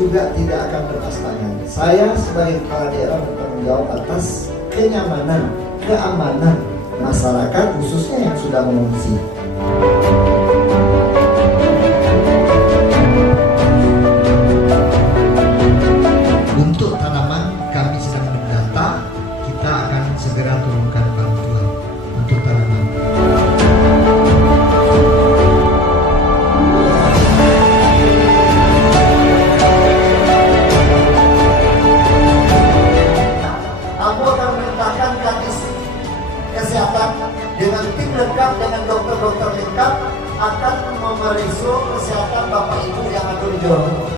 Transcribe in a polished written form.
Juga tidak akan lepas tangan. Saya sebagai kepala daerah bertanggung jawab atas kenyamanan, keamanan masyarakat khususnya yang sudah mengungsi.